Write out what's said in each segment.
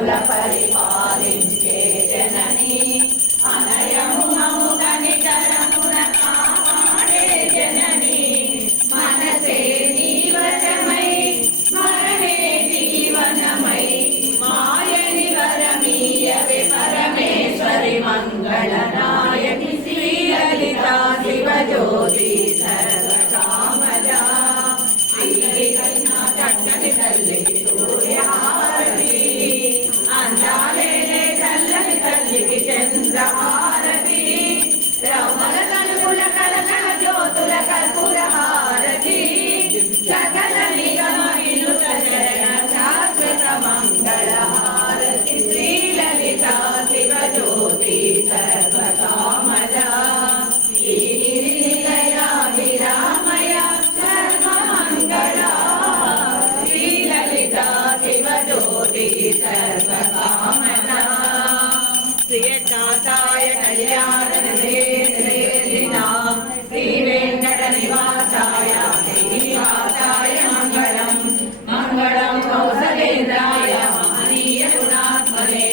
జగముల పరిపాలించే జనని అనయము మముదని కరమున కాపాడే జనని మనసే నీవశమై స్మరణే జీవనమై మాయని వరమీయవే పరమేశ్వరి మంగళనాయకి శ్రీలలిత శివజ్యోతి సర్వకామదా చక్కని తల్లికి సూర్యహారతి అందాలేనే చల్లని తల్లికి చంద్రహారతి రమణ తలుపుల కలకల జ్యోతుల కర్పూర హారతి సకల నిగమ వినుత శరణ శాశ్వత మంగళ హారతి శ్రీలలిత శివజ్యోతి సర్వకామదా श्रीकांताय कल्याण श्री वेंकट निवासाय श्रीनिवासाय मंगलम मंगलम कौसलेन्द्राय महनीय गुणात्मने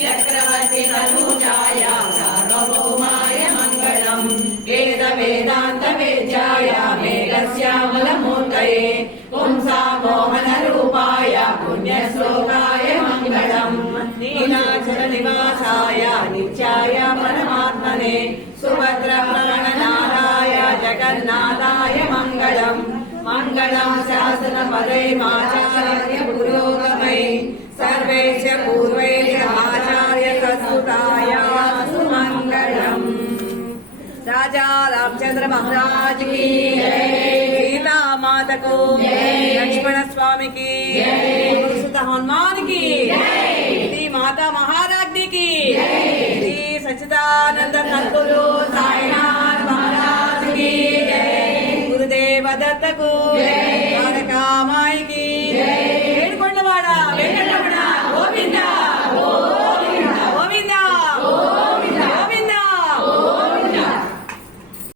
चक्रवर्ती तनूजाय सार्वभौमाय मंगलम वेद वेदांत वेद्याय मेघश्यामलमूर्तये पुंसा मोहन रूपाय पुण्यश्लोकाय मंगलम नीलाचल निवासाय नित्याय परमात्मने सुभद्र प्रणनादाय जगन्नाथाय मंगलम मंगलम शासन पदे आचार्य पुरोगमय सर्वेश पूर्वेश आचार्य संस्कृताय सुमंगलम। राजा रामचंद्र महाराज की सीता माता को, लक्ष्मण स्वामी की, सुत हनुमान की, श्री माता महारानी की, श्री सच्चिदानंद सद्गुरु साईनाथ महाराज की, गुरुदेव दत्त को।